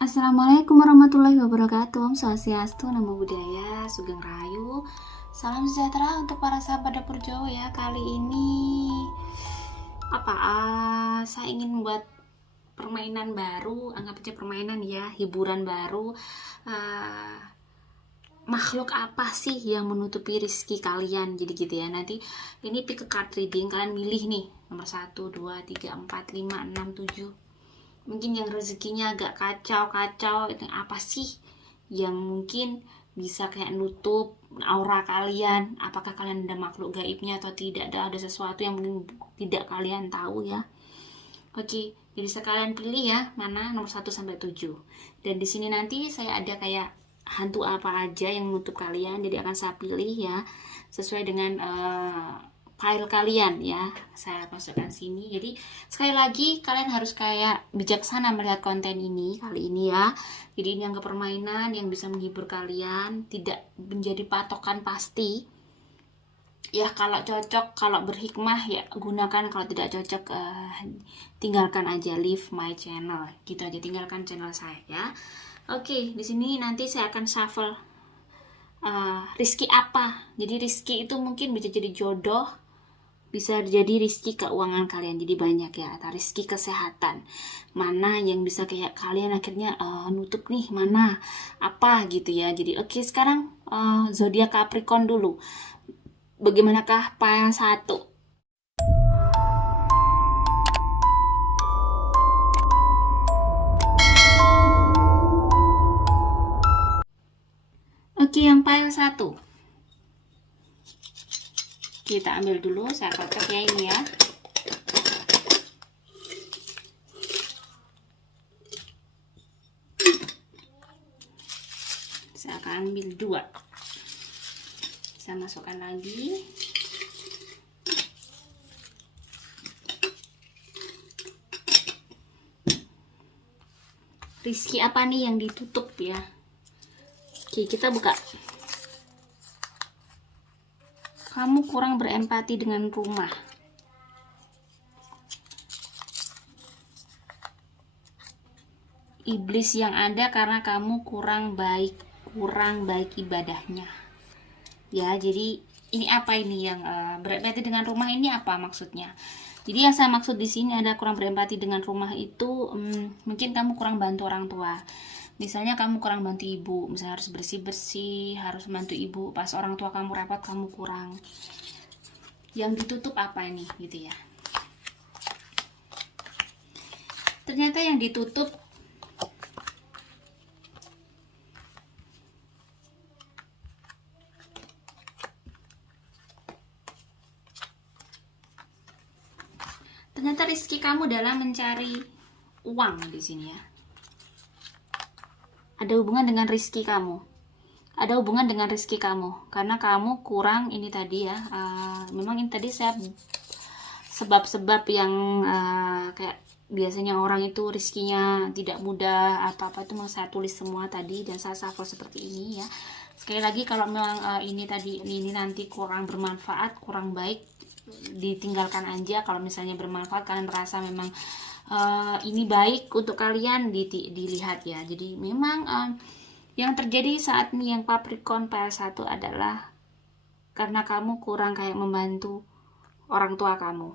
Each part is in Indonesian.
Assalamualaikum warahmatullahi wabarakatuh. Om Swastiastu, Namo Buddhaya, Sugeng Rahayu. Salam sejahtera untuk para sahabat dapur Jawa ya. Kali ini saya ingin membuat permainan baru, anggap aja permainan ya, hiburan baru. Makhluk apa sih yang menutupi rezeki kalian? Jadi gitu ya. Nanti ini pick a card reading, kalian milih nih nomor 1, 2, 3, 4, 5, 6, 7. Mungkin yang rezekinya agak kacau itu apa sih yang mungkin bisa kayak nutup aura kalian? Apakah kalian ada makhluk gaibnya atau tidak? Ada sesuatu yang mungkin tidak kalian tahu ya. Oke, jadi sekalian pilih ya mana nomor 1 sampai 7. Dan di sini nanti saya ada kayak hantu apa aja yang menutup kalian. Jadi akan saya pilih ya sesuai dengan file kalian ya, saya masukkan sini. Jadi sekali lagi kalian harus kayak bijaksana melihat konten ini kali ini ya. Jadi ini yang permainan yang bisa menghibur kalian, tidak menjadi patokan pasti ya. Kalau cocok, kalau berhikmah ya gunakan, kalau tidak cocok tinggalkan aja, leave my channel gitu aja, tinggalkan channel saya ya. Oke, di sini nanti saya akan shuffle rizki apa. Jadi rizki itu mungkin bisa jadi jodoh, bisa jadi rizki keuangan kalian, jadi banyak ya, atau rizki kesehatan, mana yang bisa kayak kalian akhirnya nutup nih, mana apa gitu ya. Jadi oke, sekarang zodiak Capricorn dulu. Bagaimanakah file 1? Oke, yang file 1 kita ambil dulu, saya kotak ya ini ya. Saya akan ambil 2, saya masukkan lagi. Rizki apa nih yang ditutup ya? Oke, kita buka. Kamu kurang berempati dengan rumah. Iblis yang ada karena kamu kurang baik ibadahnya. Ya, jadi ini apa ini yang berempati dengan rumah ini apa maksudnya? Jadi yang saya maksud di sini ada kurang berempati dengan rumah itu mungkin kamu kurang bantu orang tua. Misalnya kamu kurang bantu ibu, misalnya harus bersih-bersih, harus bantu ibu, pas orang tua kamu repot kamu kurang. Yang ditutup apa ini gitu ya. Ternyata yang ditutup ternyata rezeki kamu dalam mencari uang di sini ya. Ada hubungan dengan rezeki kamu. Ada hubungan dengan rezeki kamu karena kamu kurang ini tadi ya. Memang ini tadi saya sebab-sebab yang kayak biasanya orang itu rezekinya tidak mudah apa-apa itu mau saya tulis semua tadi dan saya shuffle seperti ini ya. Sekali lagi kalau memang ini tadi ini nanti kurang bermanfaat, kurang baik, ditinggalkan aja. Kalau misalnya bermanfaat, kalian merasa memang ini baik untuk kalian, dilihat ya. Jadi memang yang terjadi saat ini yang Capricorn PS1 adalah karena kamu kurang kayak membantu orang tua kamu,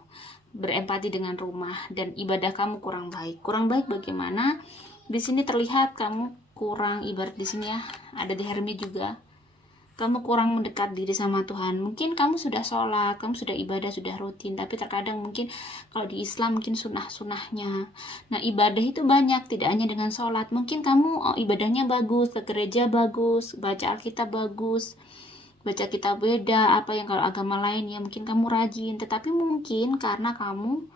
berempati dengan rumah, dan ibadah kamu kurang baik. Kurang baik bagaimana? Di sini terlihat kamu kurang ibadat di sini ya. Ada di Hermit juga. Kamu kurang mendekat diri sama Tuhan. Mungkin kamu sudah sholat, kamu sudah ibadah, sudah rutin, tapi terkadang mungkin kalau di Islam mungkin sunnah-sunnahnya. Nah, ibadah itu banyak, tidak hanya dengan sholat. Mungkin kamu ibadahnya bagus, ke gereja bagus, baca Alkitab bagus, baca kitab beda, apa yang kalau agama lain ya mungkin kamu rajin, tetapi mungkin karena kamu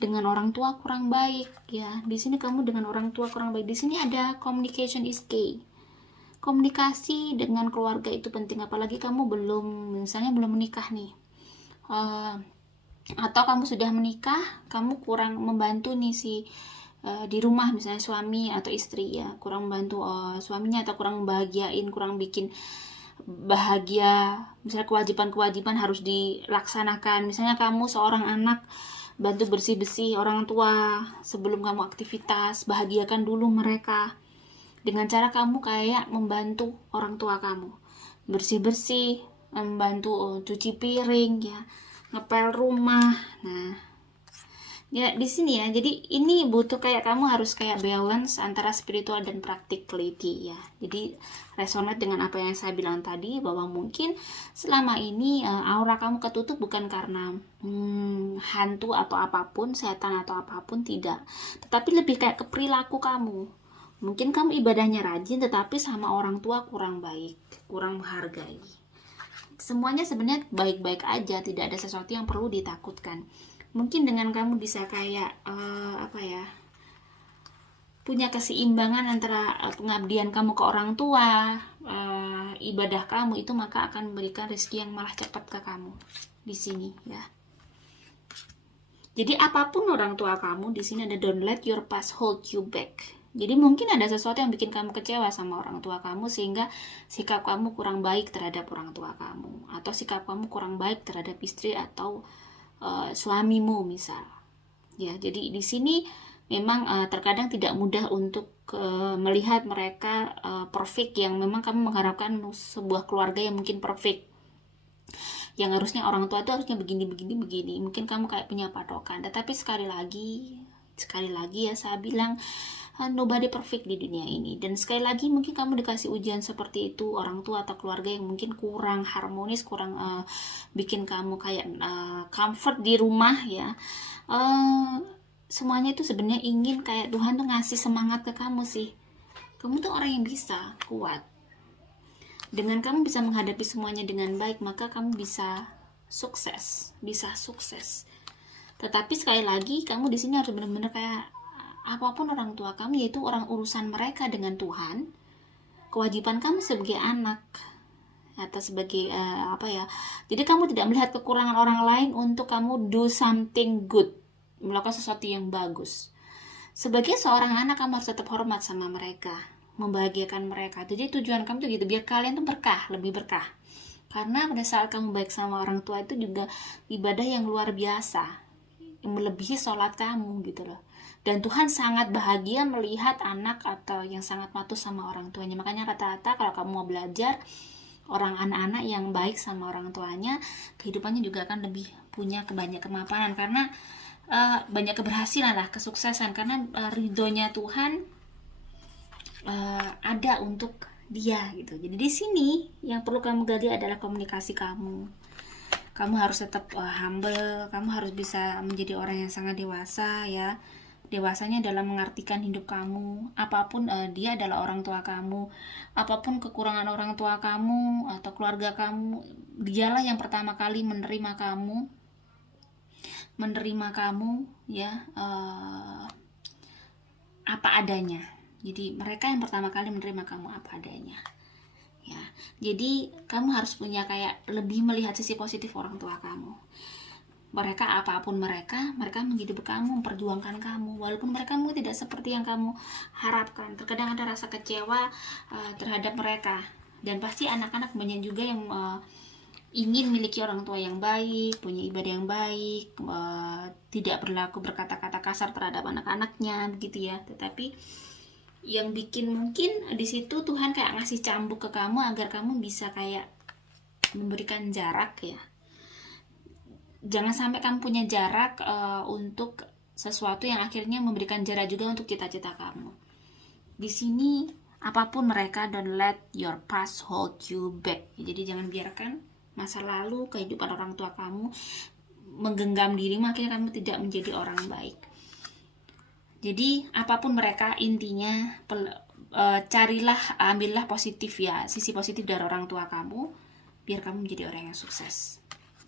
dengan orang tua kurang baik ya. Di sini kamu dengan orang tua kurang baik. Di sini ada communication is key. Komunikasi dengan keluarga itu penting, apalagi kamu misalnya belum menikah nih, atau kamu sudah menikah, kamu kurang membantu nih di rumah, misalnya suami atau istri ya, kurang membantu suaminya, atau kurang membahagiain, kurang bikin bahagia. Misalnya kewajiban-kewajiban harus dilaksanakan, misalnya kamu seorang anak bantu bersih-bersih orang tua sebelum kamu aktivitas, bahagiakan dulu mereka. dengan cara kamu kayak membantu orang tua kamu bersih-bersih, membantu cuci piring ya, ngepel rumah. Nah, ya di sini ya, jadi ini butuh kayak kamu harus kayak balance antara spiritual dan practicality ya. Jadi resonate dengan apa yang saya bilang tadi, bahwa mungkin selama ini aura kamu ketutup bukan karena hantu atau apapun, setan atau apapun, tidak, tetapi lebih kayak ke perilaku kamu. Mungkin kamu ibadahnya rajin tetapi sama orang tua kurang baik, kurang menghargai. Semuanya sebenarnya baik-baik aja, tidak ada sesuatu yang perlu ditakutkan. Mungkin dengan kamu bisa kayak punya keseimbangan antara pengabdian kamu ke orang tua, ibadah kamu itu, maka akan memberikan rezeki yang malah cepat ke kamu di sini ya. Jadi apapun orang tua kamu, di sini ada don't let your past hold you back. Jadi mungkin ada sesuatu yang bikin kamu kecewa sama orang tua kamu, sehingga sikap kamu kurang baik terhadap orang tua kamu, atau sikap kamu kurang baik terhadap istri atau suamimu misal. Ya, jadi di sini memang terkadang tidak mudah untuk melihat mereka perfect, yang memang kamu mengharapkan sebuah keluarga yang mungkin perfect, yang harusnya orang tua itu harusnya begini. Mungkin kamu kayak punya patokan, tetapi sekali lagi ya saya bilang, nobody perfect di dunia ini. Dan sekali lagi mungkin kamu dikasih ujian seperti itu, orang tua atau keluarga yang mungkin kurang harmonis, kurang bikin kamu kayak comfort di rumah ya. Semuanya itu sebenarnya ingin kayak Tuhan tuh ngasih semangat ke kamu sih. Kamu tuh orang yang bisa, kuat. Dengan kamu bisa menghadapi semuanya dengan baik, maka kamu bisa sukses. Tetapi sekali lagi kamu di sini harus benar-benar kayak apapun orang tua kamu, yaitu orang urusan mereka dengan Tuhan. Kewajiban kamu sebagai anak atau sebagai jadi kamu tidak melihat kekurangan orang lain untuk kamu do something good, melakukan sesuatu yang bagus. Sebagai seorang anak, kamu harus tetap hormat sama mereka, membahagiakan mereka. Jadi tujuan kamu tuh gitu, biar kalian tuh lebih berkah. Karena pada saat kamu baik sama orang tua itu juga ibadah yang luar biasa, yang melebihi sholat kamu gitu loh. Dan Tuhan sangat bahagia melihat anak atau yang sangat patuh sama orang tuanya. Makanya rata-rata kalau kamu mau belajar, orang anak-anak yang baik sama orang tuanya, kehidupannya juga akan lebih punya banyak kemapanan, karena banyak keberhasilan lah, kesuksesan, karena ridhonya Tuhan ada untuk dia gitu. Jadi di sini yang perlu kamu gali adalah komunikasi kamu. Kamu harus tetap humble, kamu harus bisa menjadi orang yang sangat dewasa ya. Dewasanya dalam mengartikan hidup kamu, apapun dia adalah orang tua kamu, apapun kekurangan orang tua kamu atau keluarga kamu, dialah yang pertama kali menerima kamu ya, apa adanya. Jadi mereka yang pertama kali menerima kamu apa adanya ya. Jadi kamu harus punya kayak lebih melihat sisi positif orang tua kamu. Mereka apapun mereka menghidupi kamu, memperjuangkan kamu, walaupun mereka mungkin tidak seperti yang kamu harapkan. Terkadang ada rasa kecewa terhadap mereka, dan pasti anak-anak banyak juga yang ingin memiliki orang tua yang baik, punya ibadah yang baik, tidak berkata-kata kasar terhadap anak-anaknya begitu ya. Tetapi yang bikin mungkin di situ Tuhan kayak ngasih cambuk ke kamu agar kamu bisa kayak memberikan jarak ya. Jangan sampai kamu punya jarak untuk sesuatu yang akhirnya memberikan jarak juga untuk cita-cita kamu. Di sini apapun mereka, don't let your past hold you back. Jadi jangan biarkan masa lalu, kehidupan orang tua kamu menggenggam dirimu, akhirnya kamu tidak menjadi orang baik. Jadi apapun mereka, intinya ambillah positif ya, sisi positif dari orang tua kamu, biar kamu menjadi orang yang sukses.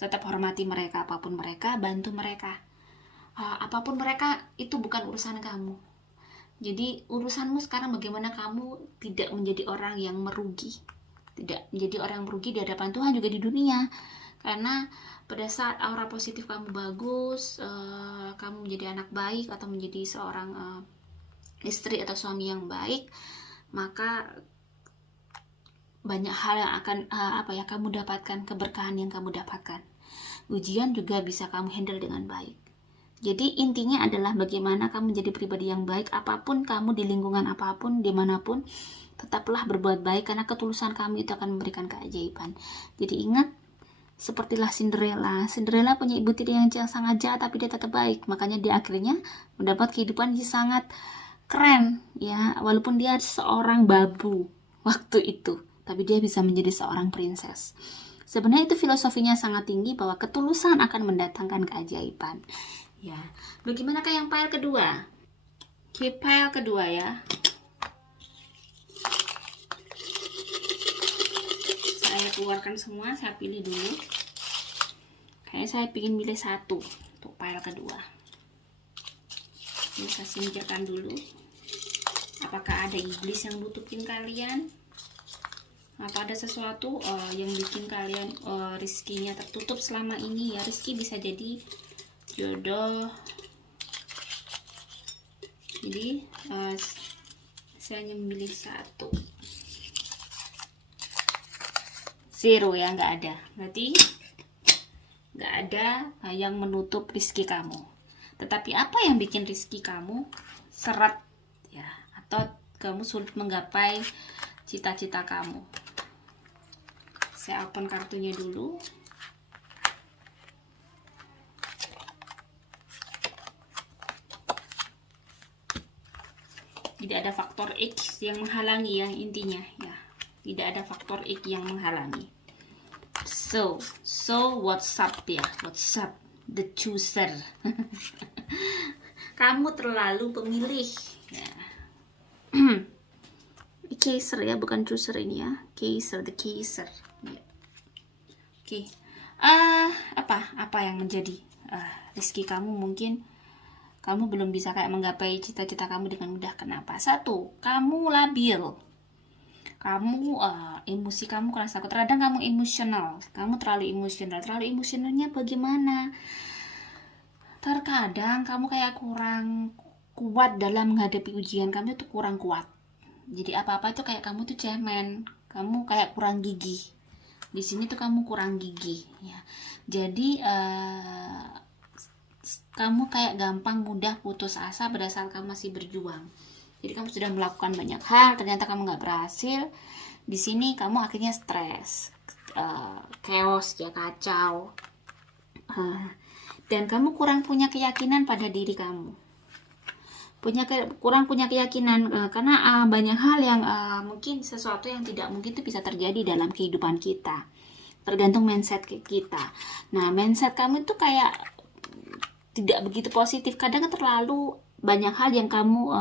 Tetap hormati mereka, apapun mereka, bantu mereka. Apapun mereka, itu bukan urusan kamu. Jadi urusanmu sekarang bagaimana kamu tidak menjadi orang yang merugi. Tidak menjadi orang yang merugi di hadapan Tuhan juga di dunia. Karena pada saat aura positif kamu bagus, kamu menjadi anak baik atau menjadi seorang istri atau suami yang baik, maka banyak hal yang akan kamu dapatkan, keberkahan yang kamu dapatkan. Ujian juga bisa kamu handle dengan baik. Jadi intinya adalah bagaimana kamu menjadi pribadi yang baik, apapun kamu di lingkungan apapun, dimanapun, tetaplah berbuat baik karena ketulusan kamu itu akan memberikan keajaiban. Jadi ingat, sepertilah Cinderella. Cinderella punya ibu tiri yang sangat jahat tapi dia tetap baik. Makanya dia akhirnya mendapat kehidupan yang sangat keren ya, walaupun dia seorang babu waktu itu, tapi dia bisa menjadi seorang princess. Sebenarnya itu filosofinya sangat tinggi bahwa ketulusan akan mendatangkan keajaiban. Ya, bagaimanakah yang pile kedua? Pile kedua ya. Saya keluarkan semua, saya pilih dulu. Kayaknya saya ingin milih satu untuk pile kedua. Ini saya singkirkan dulu. Apakah ada iblis yang nutupin kalian? Apa ada sesuatu yang bikin kalian rizkinya tertutup selama ini ya? Rizki bisa jadi jodoh. Jadi saya hanya memilih satu. Zero ya, nggak ada. Berarti nggak ada yang menutup rizki kamu. Tetapi apa yang bikin rizki kamu seret ya, atau kamu sulit menggapai cita-cita kamu? Saya open kartunya dulu. Tidak ada faktor X yang menghalangi ya, intinya ya. Tidak ada faktor X yang menghalangi. So what's up ya? What's up? The chooser. Kamu terlalu pemilih ya. Chaser ya, bukan chooser ini ya. Chaser, the chaser ya. Oke. Apa yang menjadi rezeki kamu? Mungkin kamu belum bisa kayak menggapai cita-cita kamu dengan mudah. Kenapa? Satu, kamu labil. Kamu emosi kamu keras takut. Terkadang kamu emosional. Kamu terlalu emosional. Terlalu emosionalnya bagaimana? Terkadang kamu kayak kurang kuat dalam menghadapi ujian. Kamu itu kurang kuat. Jadi apa-apa itu kayak kamu tuh cemen. Kamu kayak kurang gigih. Di sini tuh kamu kurang gigih ya. Jadi kamu kayak gampang mudah putus asa pada saat kamu masih berjuang. Jadi kamu sudah melakukan banyak hal, ternyata kamu nggak berhasil. Di sini kamu akhirnya stres, chaos ya, kacau. Dan kamu kurang punya keyakinan pada diri kamu. Kurang punya keyakinan karena banyak hal yang mungkin sesuatu yang tidak mungkin itu bisa terjadi dalam kehidupan kita. Tergantung mindset kita. Nah, mindset kamu itu kayak tidak begitu positif. Kadang terlalu banyak hal yang kamu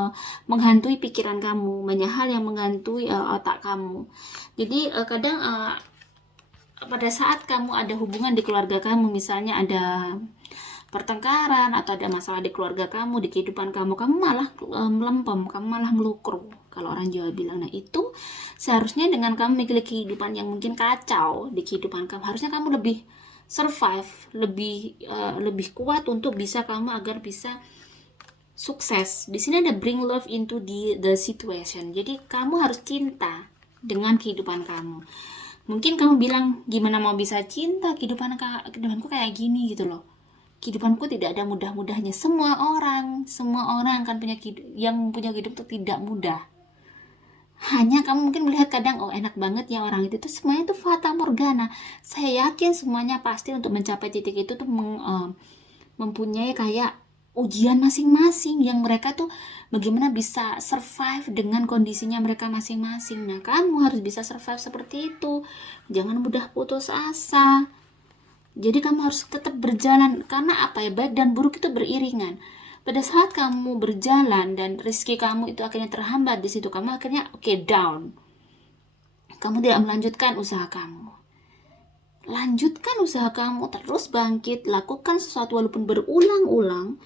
menghantui pikiran kamu, banyak hal yang menghantui otak kamu. Jadi kadang pada saat kamu ada hubungan di keluarga kamu, misalnya ada pertengkaran atau ada masalah di keluarga kamu, di kehidupan kamu, kamu malah melempem, kamu malah melukru, kalau orang Jawa bilang. Nah, itu seharusnya dengan kamu memiliki kehidupan yang mungkin kacau di kehidupan kamu, harusnya kamu lebih survive, lebih kuat untuk bisa kamu agar bisa sukses. Di sini ada bring love into the situation. Jadi kamu harus cinta dengan kehidupan kamu. Mungkin kamu bilang, gimana mau bisa cinta, kehidupanku kayak gini gitu loh. Kehidupanku tidak ada mudah-mudahnya. Semua orang kan yang punya hidup itu tidak mudah. Hanya kamu mungkin melihat kadang, oh enak banget ya orang itu tuh, semuanya itu fata morgana. Saya yakin semuanya pasti untuk mencapai titik itu tuh mempunyai kayak ujian masing-masing yang mereka tuh bagaimana bisa survive dengan kondisinya mereka masing-masing. Nah, kamu harus bisa survive seperti itu. Jangan mudah putus asa. Jadi kamu harus tetap berjalan, karena apa ya, baik dan buruk itu beriringan. Pada saat kamu berjalan dan rezeki kamu itu akhirnya terhambat di situ, kamu akhirnya down. Kamu tidak melanjutkan usaha kamu. Lanjutkan usaha kamu, terus bangkit, lakukan sesuatu walaupun berulang-ulang.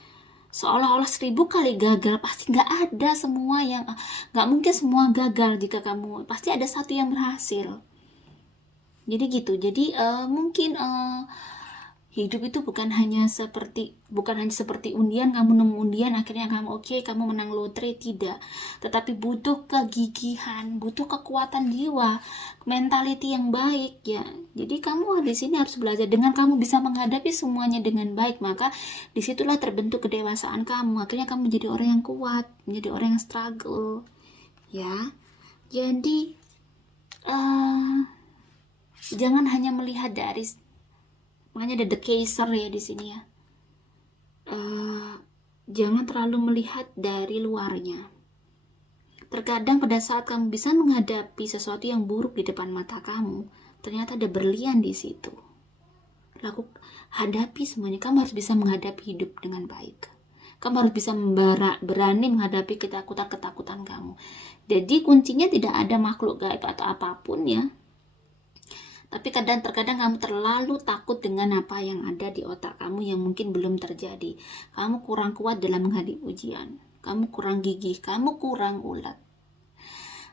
Seolah-olah 1000 kali gagal, pasti nggak ada semua yang, nggak mungkin semua gagal. Jika kamu, pasti ada satu yang berhasil. Jadi gitu. Jadi mungkin Hidup itu bukan hanya seperti undian, kamu nemu undian akhirnya kamu oke, kamu menang lotre, tidak. Tetapi butuh kegigihan, butuh kekuatan jiwa, mentality yang baik ya. Jadi kamu di sini harus belajar, dengan kamu bisa menghadapi semuanya dengan baik, maka disitulah terbentuk kedewasaan kamu. Akhirnya kamu menjadi orang yang kuat, menjadi orang yang struggle ya. Jadi jangan hanya melihat dari, makanya ada the caser ya di sini ya. Jangan terlalu melihat dari luarnya. Terkadang pada saat kamu bisa menghadapi sesuatu yang buruk di depan mata kamu, ternyata ada berlian di situ. Hadapi semuanya. Kamu harus bisa menghadapi hidup dengan baik. Kamu harus bisa berani menghadapi ketakutan kamu. Jadi kuncinya tidak ada makhluk gaib atau apapun ya. Tapi terkadang kamu terlalu takut dengan apa yang ada di otak kamu yang mungkin belum terjadi. Kamu kurang kuat dalam menghadapi ujian. Kamu kurang gigih. Kamu kurang ulet.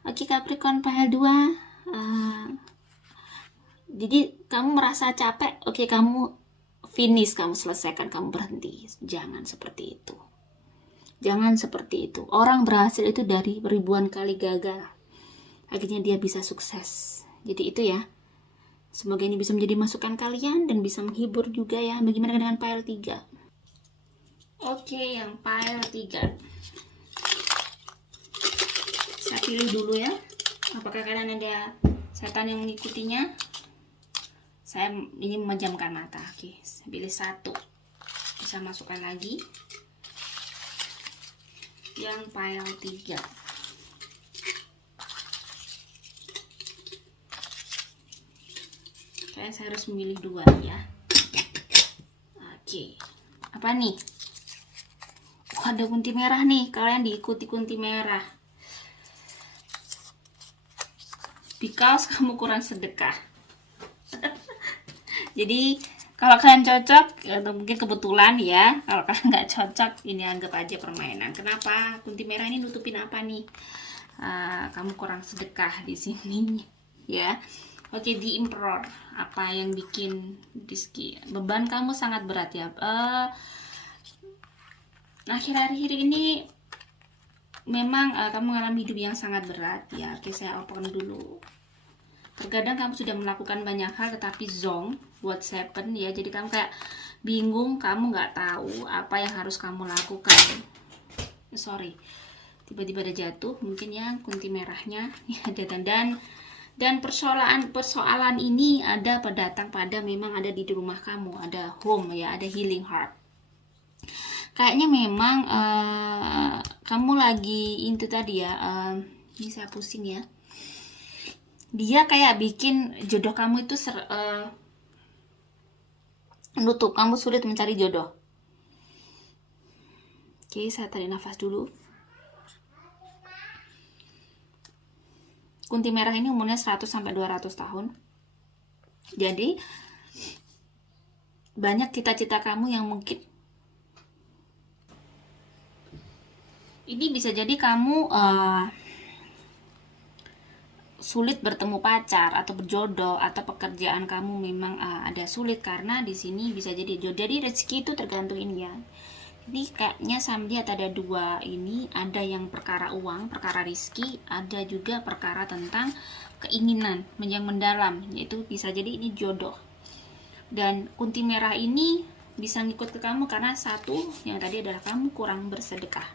Oke, Capricorn Pile 2. Jadi kamu merasa capek. Oke, kamu finish. Kamu selesaikan. Kamu berhenti. Jangan seperti itu. Jangan seperti itu. Orang berhasil itu dari ribuan kali gagal. Akhirnya dia bisa sukses. Jadi itu ya. Semoga ini bisa menjadi masukan kalian dan bisa menghibur juga ya. Bagaimana dengan pile 3? Oke, yang pile 3. Saya pilih dulu ya. Apakah kalian ada setan yang mengikutinya? Saya ini memejamkan mata. Oke, saya pilih 1. Bisa masukkan lagi. Yang pile 3. Saya harus memilih 2 ya. Oke. Apa nih? Ada kunti merah nih. Kalian diikuti kunti merah. Because kamu kurang sedekah. Jadi kalau kalian cocok, atau mungkin kebetulan ya. Kalau kalian nggak cocok, ini anggap aja permainan. Kenapa? Kunti merah ini nutupin apa nih? Kamu kurang sedekah di sini ya. Oke, di Emperor, apa yang bikin Rizky? Beban kamu sangat berat ya. Akhir-akhir ini memang kamu mengalami hidup yang sangat berat ya. Oke, saya open dulu. Terkadang kamu sudah melakukan banyak hal tetapi zonk, what's happen ya. Jadi kamu kayak bingung, kamu nggak tahu apa yang harus kamu lakukan. Sorry, tiba-tiba ada jatuh, mungkin ya kunti merahnya ya, dan persoalan ini ada datang pada memang ada di rumah kamu, ada home ya, ada healing heart. Kayaknya memang kamu lagi itu tadi ya, ini saya pusing ya. Dia kayak bikin jodoh kamu itu nutup, kamu sulit mencari jodoh. Oke, saya tarik nafas dulu. Kunti merah ini umurnya 100-200 tahun. Jadi banyak cita-cita kamu yang mungkin ini bisa jadi kamu sulit bertemu pacar atau berjodoh, atau pekerjaan kamu memang ada sulit karena di sini bisa jadi jodoh. Jadi rezeki itu tergantung ini ya. Ini kayaknya saya melihat ada 2 ini, ada yang perkara uang, perkara rezeki, ada juga perkara tentang keinginan yang mendalam, yaitu bisa jadi ini jodoh. Dan kunti merah ini bisa ngikut ke kamu karena 1 yang tadi adalah kamu kurang bersedekah.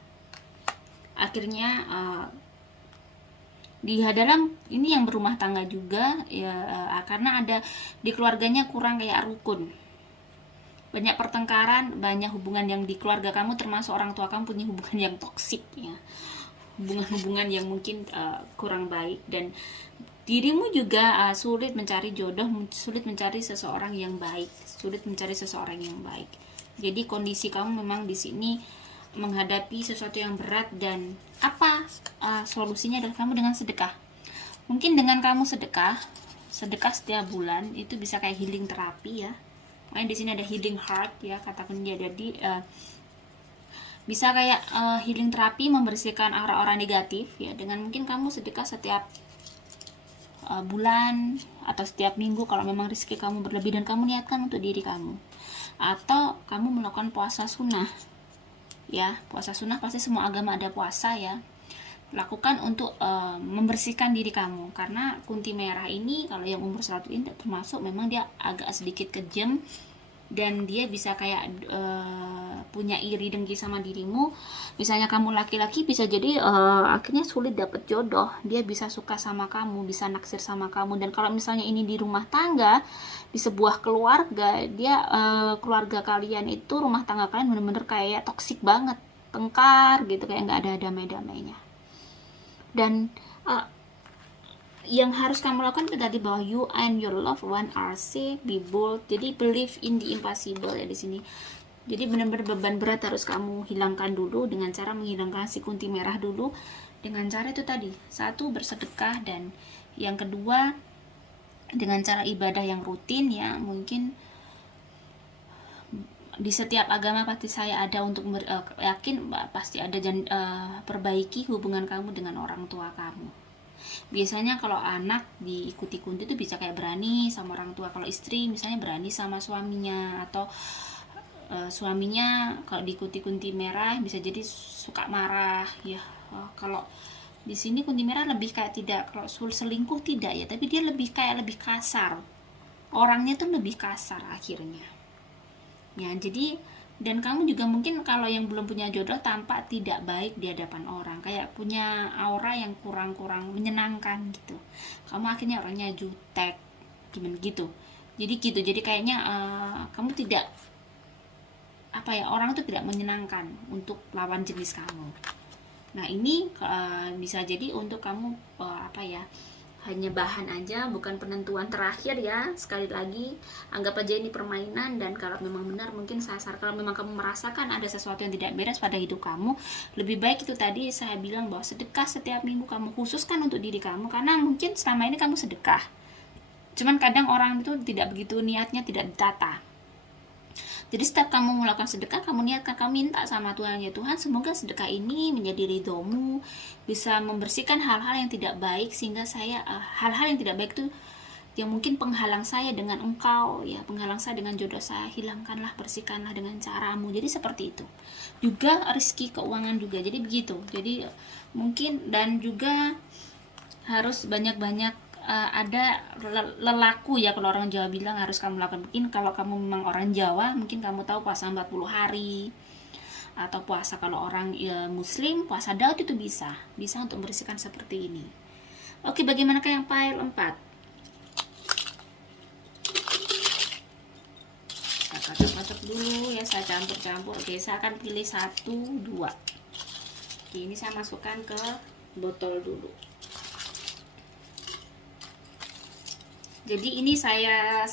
Akhirnya di dalam ini yang berumah tangga juga ya, karena ada di keluarganya kurang kayak rukun. Banyak pertengkaran, banyak hubungan yang di keluarga kamu, termasuk orang tua kamu punya hubungan yang toksik ya, hubungan yang mungkin kurang baik, dan dirimu juga sulit mencari jodoh, sulit mencari seseorang yang baik, Jadi kondisi kamu memang di sini menghadapi sesuatu yang berat, dan solusinya adalah kamu dengan sedekah. Mungkin dengan kamu sedekah setiap bulan itu bisa kayak healing terapi ya. Makanya di sini ada healing heart ya, kata kuncinya. Jadi bisa kayak healing terapi, membersihkan aura-aura negatif ya, dengan mungkin kamu sedekah setiap bulan atau setiap minggu kalau memang rezeki kamu berlebih dan kamu niatkan untuk diri kamu. atau kamu melakukan puasa sunnah ya. Puasa sunnah pasti semua agama ada puasa ya. Lakukan untuk membersihkan diri kamu, karena kunti merah ini kalau yang umur 100 ini termasuk memang dia agak sedikit kejam, dan dia bisa kayak punya iri dengki sama dirimu. Misalnya kamu laki-laki, bisa jadi akhirnya sulit dapet jodoh. Dia bisa suka sama kamu, bisa naksir sama kamu. Dan kalau misalnya ini di rumah tangga, di sebuah keluarga, dia keluarga kalian itu, rumah tangga kalian bener-bener kayak toksik banget, tengkar gitu, kayak nggak ada damai-damainya. Dan yang harus kamu lakukan itu tadi, bahwa you and your loved one are safe, be bold. Jadi believe in the impossible ya di sini. Jadi benar-benar beban berat harus kamu hilangkan dulu dengan cara menghilangkan si kunti merah dulu, dengan cara itu tadi, satu, bersedekah, dan yang kedua dengan cara ibadah yang rutin ya. Mungkin di setiap agama pasti saya ada untuk yakin pasti ada perbaiki hubungan kamu dengan orang tua kamu. Biasanya kalau anak diikuti kunti itu bisa kayak berani sama orang tua. Kalau istri misalnya berani sama suaminya, atau suaminya kalau diikuti kunti merah bisa jadi suka marah ya. Kalau di sini kunti merah lebih kayak tidak, kalau selingkuh tidak ya, tapi dia lebih kayak lebih kasar. Orangnya tuh lebih kasar akhirnya. Ya, jadi dan kamu juga mungkin kalau yang belum punya jodoh tampak tidak baik di hadapan orang, kayak punya aura yang kurang-kurang menyenangkan gitu. Kamu akhirnya orangnya jutek gimana gitu. Jadi kayaknya kamu tidak, apa ya, orang itu tidak menyenangkan untuk lawan jenis kamu. Nah ini bisa jadi untuk kamu apa ya, hanya bahan aja, bukan penentuan terakhir ya. Sekali lagi, anggap aja ini permainan, dan kalau memang benar mungkin sasar, kalau memang kamu merasakan ada sesuatu yang tidak beres pada hidup kamu, lebih baik itu tadi saya bilang bahwa sedekah setiap minggu kamu khususkan untuk diri kamu, karena mungkin selama ini kamu sedekah, cuman kadang orang itu tidak begitu niatnya, tidak ditata. Jadi setiap kamu melakukan sedekah, kamu niatkan, kamu minta sama Tuhan, ya Tuhan, semoga sedekah ini menjadi ridho-Mu, bisa membersihkan hal-hal yang tidak baik, sehingga saya hal-hal yang tidak baik itu yang mungkin penghalang saya dengan Engkau ya, penghalang saya dengan jodoh saya, hilangkanlah, bersihkanlah dengan cara-Mu. Jadi seperti itu. Juga rezeki keuangan juga, jadi begitu. Jadi mungkin, dan juga harus banyak-banyak ada lelaku ya, kalau orang Jawa bilang harus kamu lakukan. Mungkin kalau kamu memang orang Jawa, mungkin kamu tahu puasa 40 hari, atau puasa kalau orang Muslim, puasa Daud itu bisa untuk membersihkan seperti ini. Oke, bagaimana yang pile 4? Saya kocok-kocok dulu ya, saya campur-campur. Oke, saya akan pilih 1, 2. Oke, ini saya masukkan ke botol dulu. Jadi ini saya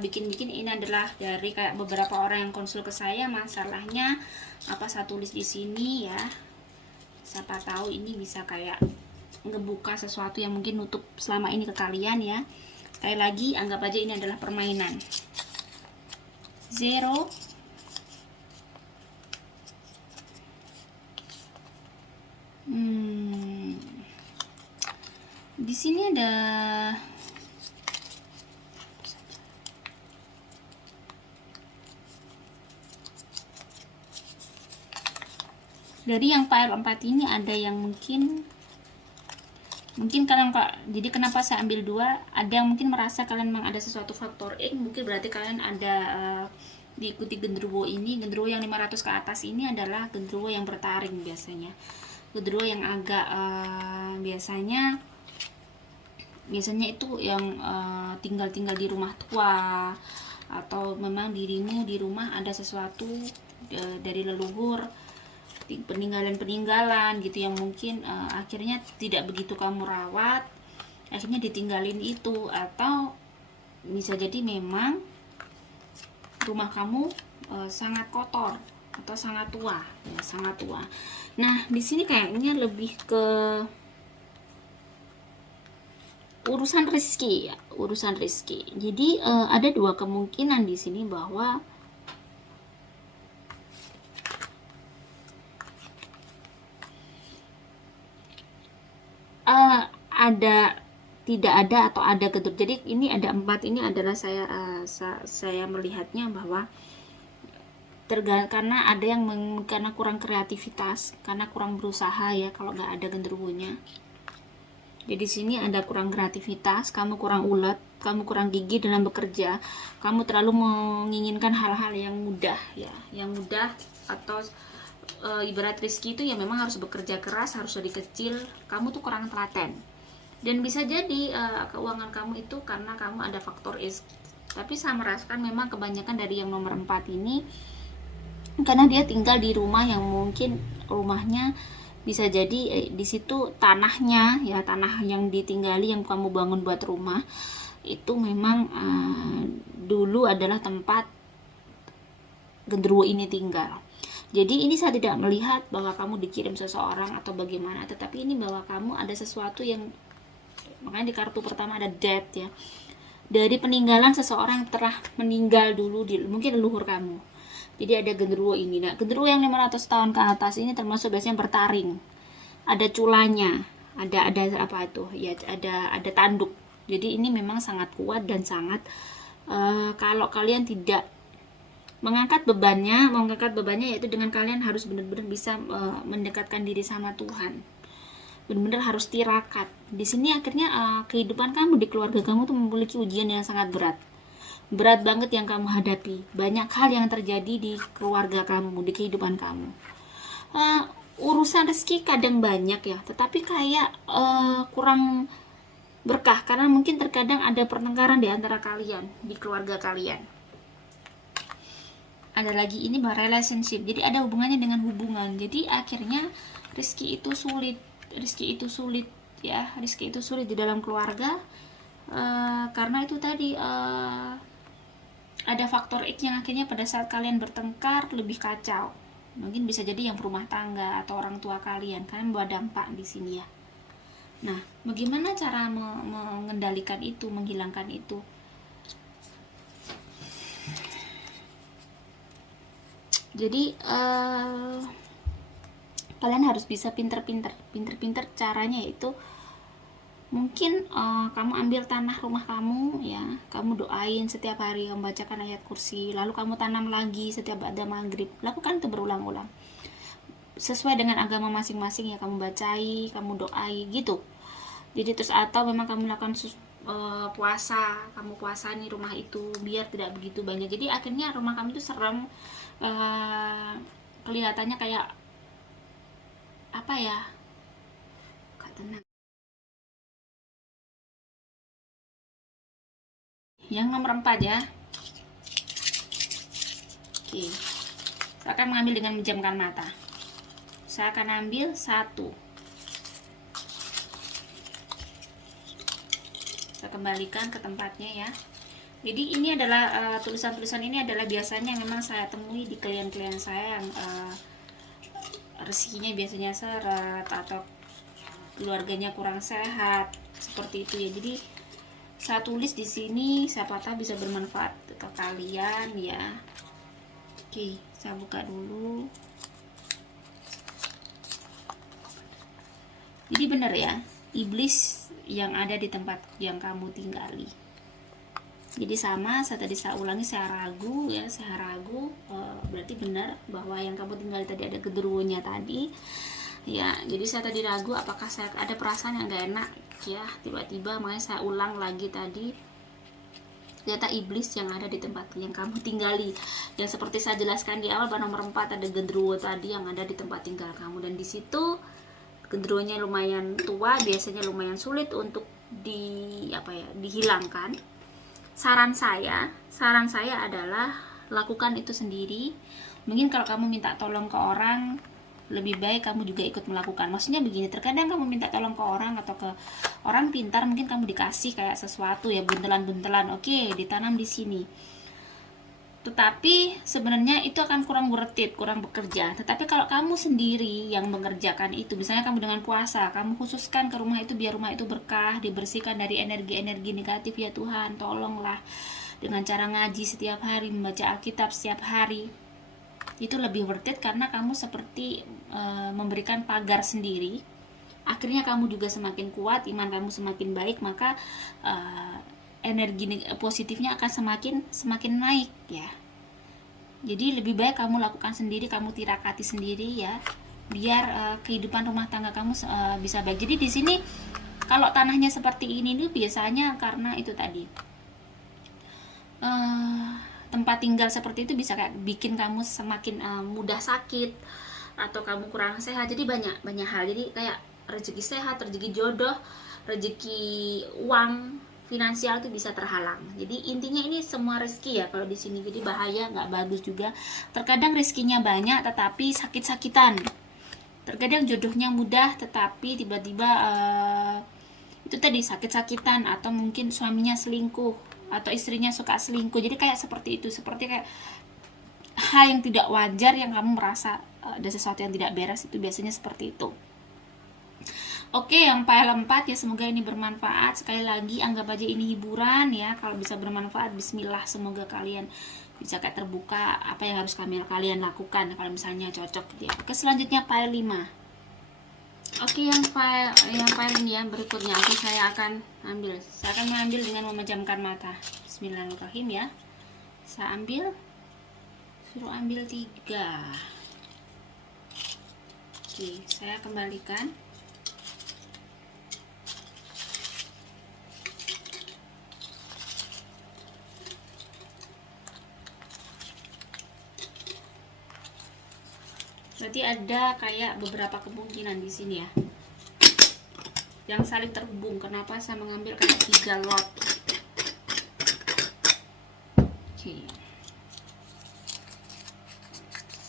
bikin ini adalah dari kayak beberapa orang yang konsul ke saya, masalahnya apa saya tulis di sini ya. Siapa tahu ini bisa kayak ngebuka sesuatu yang mungkin nutup selama ini ke kalian ya. Sekali lagi, anggap aja ini adalah permainan. 0 di sini ada dari yang file 4 ini, ada yang mungkin kalian, jadi kenapa saya ambil 2, ada yang mungkin merasa kalian memang ada sesuatu faktor X, mungkin berarti kalian ada diikuti genderuwo ini. Genderuwo yang 500 ke atas ini adalah genderuwo yang bertaring biasanya, genderuwo yang agak biasanya itu yang tinggal di rumah tua, atau memang dirimu di rumah ada sesuatu dari leluhur, peninggalan gitu, yang mungkin akhirnya tidak begitu kamu rawat, akhirnya ditinggalin itu. Atau bisa jadi memang rumah kamu sangat kotor atau sangat tua ya, sangat tua. Nah di sini kayaknya lebih ke urusan rezeki ya, urusan rezeki. Jadi ada 2 kemungkinan di sini, bahwa ada tidak ada atau ada genderuwo. Jadi ini ada 4, ini adalah saya melihatnya bahwa karena ada yang karena kurang kreativitas, karena kurang berusaha ya kalau nggak ada genderuwonya. Jadi sini ada kurang kreativitas, kamu kurang ulet, kamu kurang gigih dalam bekerja, kamu terlalu menginginkan hal-hal yang mudah ya, yang mudah atau ibarat rezeki itu ya memang harus bekerja keras, harus dari kecil, kamu tuh kurang telaten. Dan bisa jadi keuangan kamu itu karena kamu ada faktor is. Tapi saya merasakan memang kebanyakan dari yang nomor 4 ini karena dia tinggal di rumah yang mungkin rumahnya bisa jadi di situ tanahnya ya, tanah yang ditinggali yang kamu bangun buat rumah itu memang dulu adalah tempat genderuwo ini tinggal. Jadi ini saya tidak melihat bahwa kamu dikirim seseorang atau bagaimana, tetapi ini bahwa kamu ada sesuatu yang, makanya di kartu pertama ada death ya, dari peninggalan seseorang yang telah meninggal dulu mungkin leluhur kamu. Jadi ada genderuwo ini. Nah, genderuwo yang 500 tahun ke atas ini termasuk biasanya bertaring. Ada culanya, ada apa itu? Ya, ada tanduk. Jadi ini memang sangat kuat dan sangat kalau kalian tidak mengangkat bebannya yaitu dengan kalian harus benar-benar bisa mendekatkan diri sama Tuhan. Benar-benar harus tirakat. Di sini akhirnya kehidupan kamu di keluarga kamu tuh memiliki ujian yang sangat berat. Berat banget yang kamu hadapi. Banyak hal yang terjadi di keluarga kamu, di kehidupan kamu. Urusan rezeki kadang banyak ya, tetapi kayak kurang berkah karena mungkin terkadang ada pertengkaran di antara kalian, di keluarga kalian. Ada lagi ini bahwa relationship, jadi ada hubungannya dengan hubungan. Jadi akhirnya rezeki itu sulit ya, rezeki itu sulit di dalam keluarga karena itu tadi ada faktor X yang akhirnya pada saat kalian bertengkar lebih kacau. Mungkin bisa jadi yang berumah tangga atau orang tua kalian membawa dampak di sini ya. Nah, bagaimana cara mengendalikan itu, menghilangkan itu? Jadi kalian harus bisa pinter-pinter caranya itu mungkin kamu ambil tanah rumah kamu ya, kamu doain setiap hari, kamu bacakan ayat kursi, lalu kamu tanam lagi setiap ada maghrib. Lakukan itu berulang-ulang sesuai dengan agama masing-masing ya, kamu bacai, kamu doai gitu. Jadi terus atau memang kamu melakukan puasa, kamu puasani rumah itu biar tidak begitu banyak. Jadi akhirnya rumah kamu itu serem, kelihatannya kayak apa ya, tenang. Yang nomor 4 ya. Oke, saya akan mengambil dengan menjamkan mata. Saya akan ambil 1. Saya kembalikan ke tempatnya ya. Jadi ini adalah tulisan-tulisan ini adalah biasanya memang saya temui di klien-klien saya yang rezekinya biasanya seret atau keluarganya kurang sehat seperti itu ya. Jadi saya tulis di sini, siapa tahu bisa bermanfaat ke kalian ya. Oke, saya buka dulu. Jadi benar ya, iblis yang ada di tempat yang kamu tinggali. Jadi sama, saya ulangi, saya ragu ya, berarti benar bahwa yang kamu tinggali tadi ada genderuwonya tadi ya. Jadi saya tadi ragu apakah saya ada perasaan yang gak enak ya, tiba-tiba makanya saya ulang lagi tadi. Ternyata iblis yang ada di tempat yang kamu tinggali, yang seperti saya jelaskan di awal bahwa nomor 4 ada genderuwo tadi yang ada di tempat tinggal kamu, dan di situ genderuwonya lumayan tua, biasanya lumayan sulit untuk dihilangkan. Saran saya adalah lakukan itu sendiri. Mungkin kalau kamu minta tolong ke orang, lebih baik kamu juga ikut melakukan. Maksudnya begini, terkadang kamu minta tolong ke orang atau ke orang pintar, mungkin kamu dikasih kayak sesuatu ya, buntelan-buntelan, oke, ditanam di sini. Tetapi sebenarnya itu akan kurang worth it, kurang bekerja. Tetapi kalau kamu sendiri yang mengerjakan itu, misalnya kamu dengan puasa, kamu khususkan ke rumah itu biar rumah itu berkah, dibersihkan dari energi-energi negatif ya Tuhan, tolonglah. Dengan cara ngaji setiap hari, membaca Alkitab setiap hari, itu lebih worth it karena kamu seperti memberikan pagar sendiri akhirnya kamu juga semakin kuat, iman kamu semakin baik, maka energi positifnya akan semakin naik ya. Jadi lebih baik kamu lakukan sendiri, kamu tirakati sendiri ya, biar kehidupan rumah tangga kamu bisa baik. Jadi di sini kalau tanahnya seperti ini nih biasanya karena itu tadi tempat tinggal seperti itu bisa kayak bikin kamu semakin mudah sakit atau kamu kurang sehat. Jadi banyak hal. Jadi kayak rezeki sehat, rezeki jodoh, rezeki uang, finansial itu bisa terhalang. Jadi intinya ini semua rezeki ya kalau di sini. Jadi bahaya, nggak bagus juga. Terkadang rezekinya banyak tetapi sakit-sakitan. Terkadang jodohnya mudah tetapi tiba-tiba itu tadi sakit-sakitan, atau mungkin suaminya selingkuh atau istrinya suka selingkuh. Jadi kayak seperti itu, seperti kayak hal yang tidak wajar yang kamu merasa ada sesuatu yang tidak beres, itu biasanya seperti itu. Oke, yang file 4 ya, semoga ini bermanfaat. Sekali lagi anggap aja ini hiburan ya. Kalau bisa bermanfaat, bismillah, semoga kalian bisa kayak terbuka apa yang harus kalian lakukan kalau misalnya cocok gitu ya. Oke, selanjutnya file 5. Oke, yang file ini ya berikutnya. Oke, saya akan mengambil dengan memejamkan mata. Bismillahirrahmanirrahim ya. Saya suruh ambil 3. Oke, saya kembalikan. Berarti ada kayak beberapa kemungkinan di sini ya, yang saling terhubung. Kenapa saya mengambil kayak 3 lot? Oke.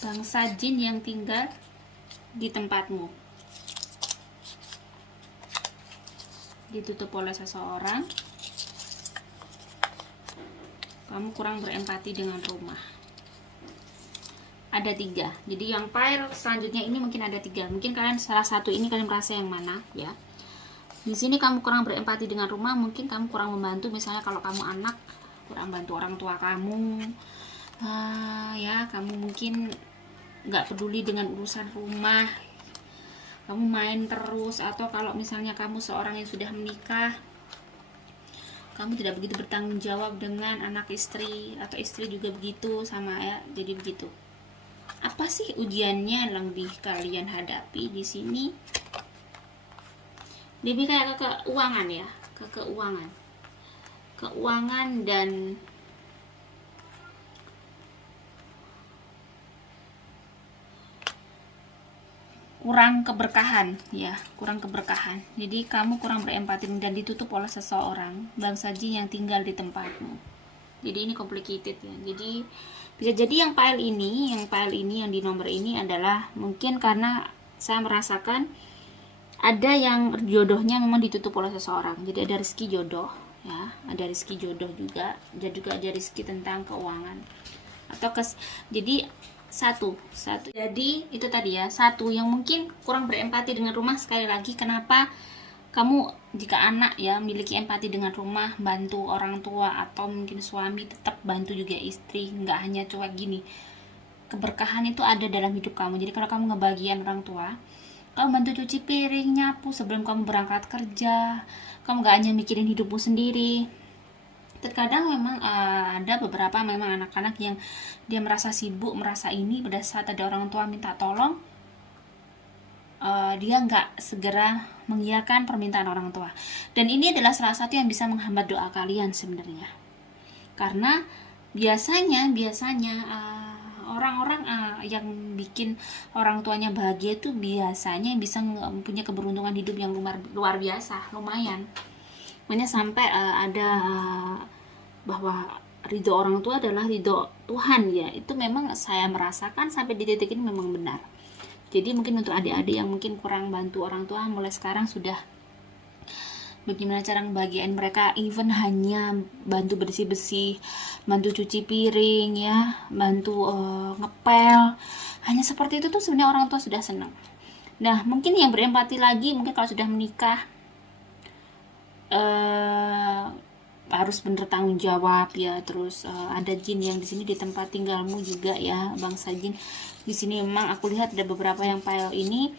Bangsa jin yang tinggal di tempatmu, ditutup oleh seseorang. Kamu kurang berempati dengan rumah. Ada 3. Jadi yang file selanjutnya ini mungkin ada 3. Mungkin kalian salah satu ini kalian merasa yang mana ya. Di sini kamu kurang berempati dengan rumah, mungkin kamu kurang membantu. Misalnya kalau kamu anak, kurang bantu orang tua kamu. Ya, kamu mungkin nggak peduli dengan urusan rumah. Kamu main terus, atau kalau misalnya kamu seorang yang sudah menikah, kamu tidak begitu bertanggung jawab dengan anak istri, atau istri juga begitu sama ya. Jadi begitu. Apa sih ujiannya yang lebih kalian hadapi di sini? Lebih kayak ke keuangan ya, ke keuangan dan kurang keberkahan ya, kurang keberkahan. Jadi kamu kurang berempati dan ditutup oleh seseorang, bangsa jin yang tinggal di tempatmu. Jadi ini complicated ya. Jadi bisa jadi yang file ini yang di nomor ini adalah mungkin karena saya merasakan ada yang jodohnya memang ditutup oleh seseorang. Jadi ada rezeki jodoh ya, ada rezeki jodoh juga, dan juga ada rezeki tentang keuangan atau jadi satu. Jadi itu tadi ya, satu yang mungkin kurang berempati dengan rumah. Sekali lagi, kenapa kamu jika anak ya memiliki empati dengan rumah, bantu orang tua atau mungkin suami, tetap bantu juga istri, nggak hanya cuek gini. Keberkahan itu ada dalam hidup kamu. Jadi kalau kamu ngebagian orang tua, kamu bantu cuci piring, nyapu sebelum kamu berangkat kerja, kamu nggak hanya mikirin hidupmu sendiri. Terkadang memang ada beberapa memang anak-anak yang dia merasa sibuk, merasa ini, pada saat ada orang tua minta tolong, dia nggak segera mengiyakan permintaan orang tua. Dan ini adalah salah satu yang bisa menghambat doa kalian sebenarnya. Karena biasanya orang-orang yang bikin orang tuanya bahagia itu biasanya bisa mempunyai keberuntungan hidup yang luar biasa, lumayan. Makanya sampai ada bahwa ridho orang tua adalah ridho Tuhan ya. Itu memang saya merasakan sampai di titik ini memang benar. Jadi mungkin untuk adik-adik yang mungkin kurang bantu orang tua, mulai sekarang sudah bagaimana cara ngebahagiain mereka, even hanya bantu bersih-bersih, bantu cuci piring ya, bantu ngepel, hanya seperti itu tuh sebenarnya orang tua sudah senang. Nah, mungkin yang berempati lagi, mungkin kalau sudah menikah harus bener tanggung jawab ya. Terus ada jin yang di sini di tempat tinggalmu juga ya, bangsa jin. Di sini memang aku lihat ada beberapa yang file ini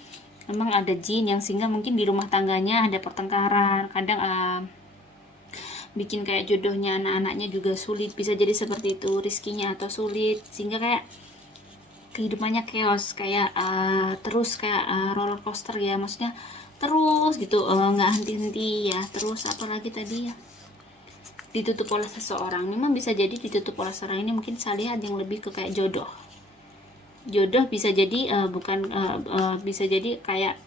memang ada jin yang sehingga mungkin di rumah tangganya ada pertengkaran, kadang bikin kayak jodohnya anak-anaknya juga sulit, bisa jadi seperti itu, rizkinya atau sulit, sehingga kayak kehidupannya chaos, kayak terus kayak roller coaster ya, maksudnya terus gitu, nggak henti-henti ya, terus apalagi tadi ya, ditutup oleh seseorang. Memang bisa jadi ditutup oleh seseorang ini, mungkin saya lihat yang lebih ke kayak jodoh bisa jadi bukan bisa jadi kayak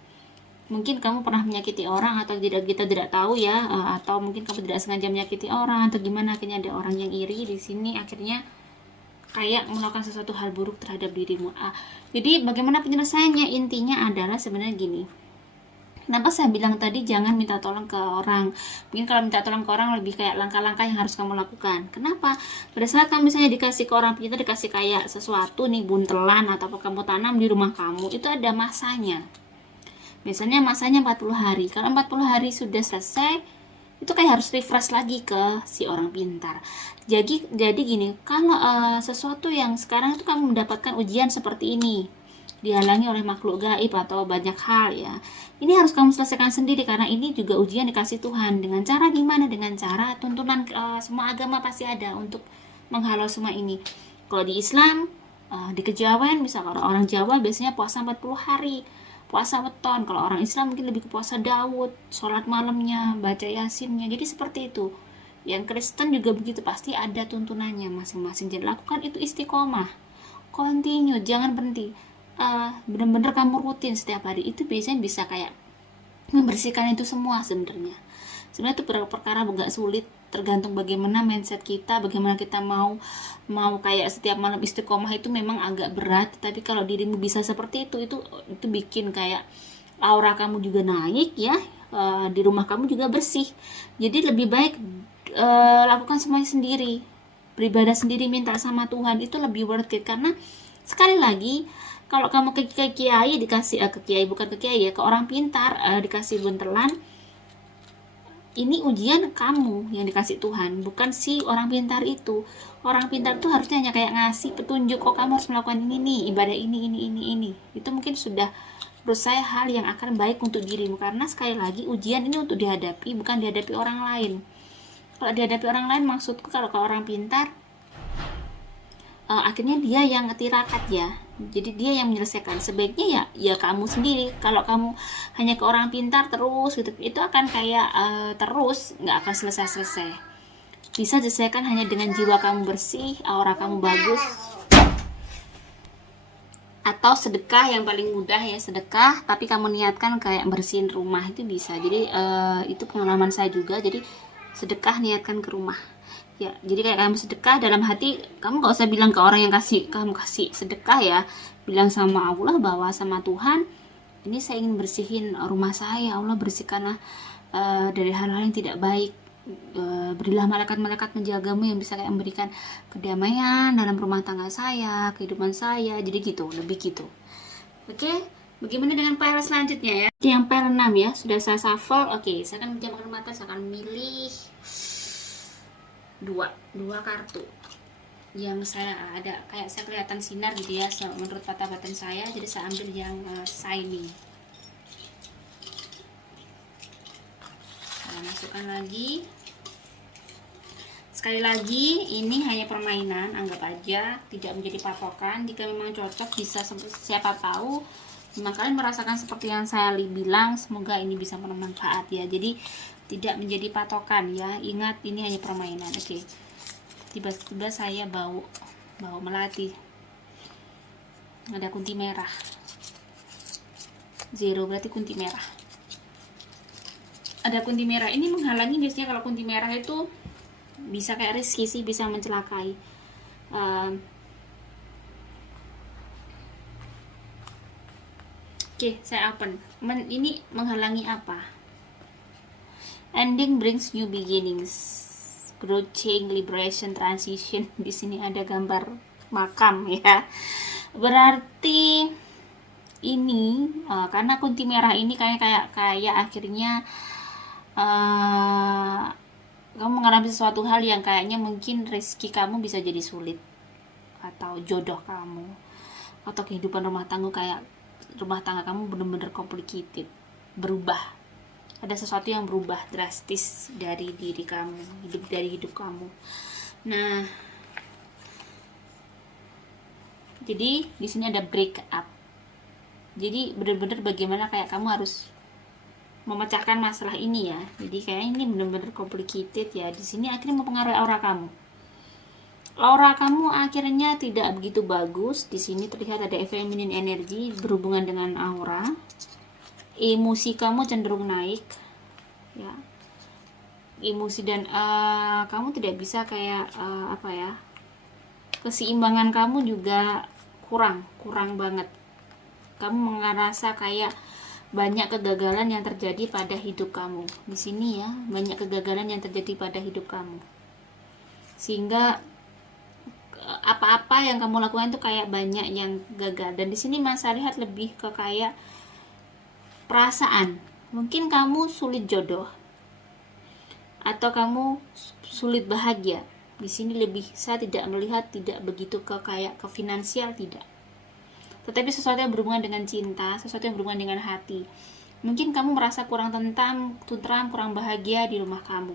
mungkin kamu pernah menyakiti orang atau tidak, kita tidak tahu ya, atau mungkin kamu tidak sengaja menyakiti orang atau gimana, akhirnya ada orang yang iri di sini, akhirnya kayak melakukan sesuatu hal buruk terhadap dirimu. Jadi bagaimana penyelesaiannya, intinya adalah sebenarnya gini. Kenapa saya bilang tadi jangan minta tolong ke orang? Mungkin kalau minta tolong ke orang lebih kayak langkah-langkah yang harus kamu lakukan. Kenapa? Pada saat kamu misalnya dikasih ke orang, kita dikasih kayak sesuatu nih, buntelan atau apa kamu tanam di rumah kamu, itu ada masanya. Biasanya masanya 40 hari. Kalau 40 hari sudah selesai, itu kayak harus refresh lagi ke si orang pintar. Jadi gini, kalau sesuatu yang sekarang itu kamu mendapatkan ujian seperti ini, dihalangi oleh makhluk gaib atau banyak hal ya, ini harus kamu selesaikan sendiri, karena ini juga ujian dikasih Tuhan. Dengan cara gimana? Dengan cara tuntunan semua agama pasti ada untuk menghalau semua ini. Kalau di Islam, di kejawen, misalnya orang Jawa biasanya puasa 40 hari, puasa weton. Kalau orang Islam mungkin lebih ke puasa Daud, sholat malamnya, baca yasinnya. Jadi seperti itu. Yang Kristen juga begitu, pasti ada tuntunannya masing-masing. Jadi lakukan itu istiqomah, continue, jangan berhenti. Bener-bener kamu rutin setiap hari, itu biasanya bisa kayak membersihkan itu semua. Sebenarnya itu perkara gak sulit, tergantung bagaimana mindset kita, bagaimana kita mau kayak setiap malam istiqomah. Itu memang agak berat, tapi kalau dirimu bisa seperti itu bikin kayak aura kamu juga naik ya, di rumah kamu juga bersih. Jadi lebih baik lakukan semuanya sendiri, beribadah sendiri, minta sama Tuhan, itu lebih worth it. Karena sekali lagi, kalau kamu ke kiai dikasih ke kiai, bukan ke kiai ya, ke orang pintar dikasih buntelan, ini ujian kamu yang dikasih Tuhan, bukan si orang pintar itu. Orang pintar itu harusnya hanya kayak ngasih petunjuk, kok kamu harus melakukan ini nih, ibadah ini. Itu mungkin sudah menurut saya hal yang akan baik untuk dirimu, karena sekali lagi ujian ini untuk dihadapi, bukan dihadapi orang lain. Kalau dihadapi orang lain, maksudku kalau ke orang pintar, akhirnya dia yang tirakat ya, jadi dia yang menyelesaikan. Sebaiknya ya kamu sendiri. Kalau kamu hanya ke orang pintar terus gitu, itu akan kayak terus nggak akan selesai. Bisa diselesaikan hanya dengan jiwa kamu bersih, aura kamu bagus, atau sedekah. Yang paling mudah ya sedekah, tapi kamu niatkan kayak bersihin rumah, itu bisa. Jadi itu pengalaman saya juga. Jadi sedekah niatkan ke rumah ya, jadi kayak kamu sedekah dalam hati, kamu gak usah bilang ke orang yang kamu kasih sedekah ya, bilang sama Allah bahwa sama Tuhan, ini saya ingin bersihin rumah saya, Allah bersihkanlah dari hal-hal yang tidak baik, berilah malaikat-malaikat menjagamu yang bisa kayak memberikan kedamaian dalam rumah tangga saya, kehidupan saya. Jadi gitu, lebih gitu. Oke, bagaimana dengan pile selanjutnya ya? Yang pile 6 ya, sudah saya shuffle. Oke, saya akan menjamkan mata, saya akan milih dua kartu yang saya ada kayak saya kelihatan sinar gitu ya, menurut patah batin saya. Jadi saya ambil yang shining, saya masukkan lagi. Sekali lagi, ini hanya permainan, anggap aja, tidak menjadi patokan. Jika memang cocok, bisa, siapa tahu memang kalian merasakan seperti yang saya bilang. Semoga ini bisa bermanfaat ya. Jadi tidak menjadi patokan ya, ingat ini hanya permainan. Oke, tiba-tiba saya bau melati, ada kunti merah, 0 berarti kunti merah, ada kunti merah. Ini menghalangi. Biasanya kalau kunti merah itu bisa kayak riski sih, bisa mencelakai. Oke, saya open. Ini menghalangi apa? Ending brings new beginnings, growth, change, liberation, transition. Di sini ada gambar makam ya. Berarti ini karena kunti merah ini kayak akhirnya kamu mengalami sesuatu hal yang kayaknya mungkin rezeki kamu bisa jadi sulit, atau jodoh kamu, atau kehidupan rumah tangga kayak rumah tangga kamu benar-benar complicated, berubah. Ada sesuatu yang berubah drastis dari diri kamu, dari hidup kamu. Nah, jadi di sini ada break up. Jadi benar-benar bagaimana kayak kamu harus memecahkan masalah ini ya. Jadi kayak ini benar-benar complicated ya. Di sini akhirnya mempengaruhi aura kamu. Aura kamu akhirnya tidak begitu bagus. Di sini terlihat ada feminine energy berhubungan dengan aura. Emosi kamu cenderung naik, ya. Emosi dan kamu tidak bisa kayak keseimbangan kamu juga kurang banget. Kamu merasa kayak banyak kegagalan yang terjadi pada hidup kamu. Di sini ya, banyak kegagalan yang terjadi pada hidup kamu. Sehingga apa-apa yang kamu lakukan itu kayak banyak yang gagal. Dan di sini Mas lihat lebih ke kayak perasaan. Mungkin kamu sulit jodoh atau kamu sulit bahagia. Di sini lebih saya tidak melihat tidak begitu ke kayak ke finansial, tidak. Tetapi sesuatu yang berhubungan dengan cinta, sesuatu yang berhubungan dengan hati. Mungkin kamu merasa kurang tentram, kurang bahagia di rumah kamu.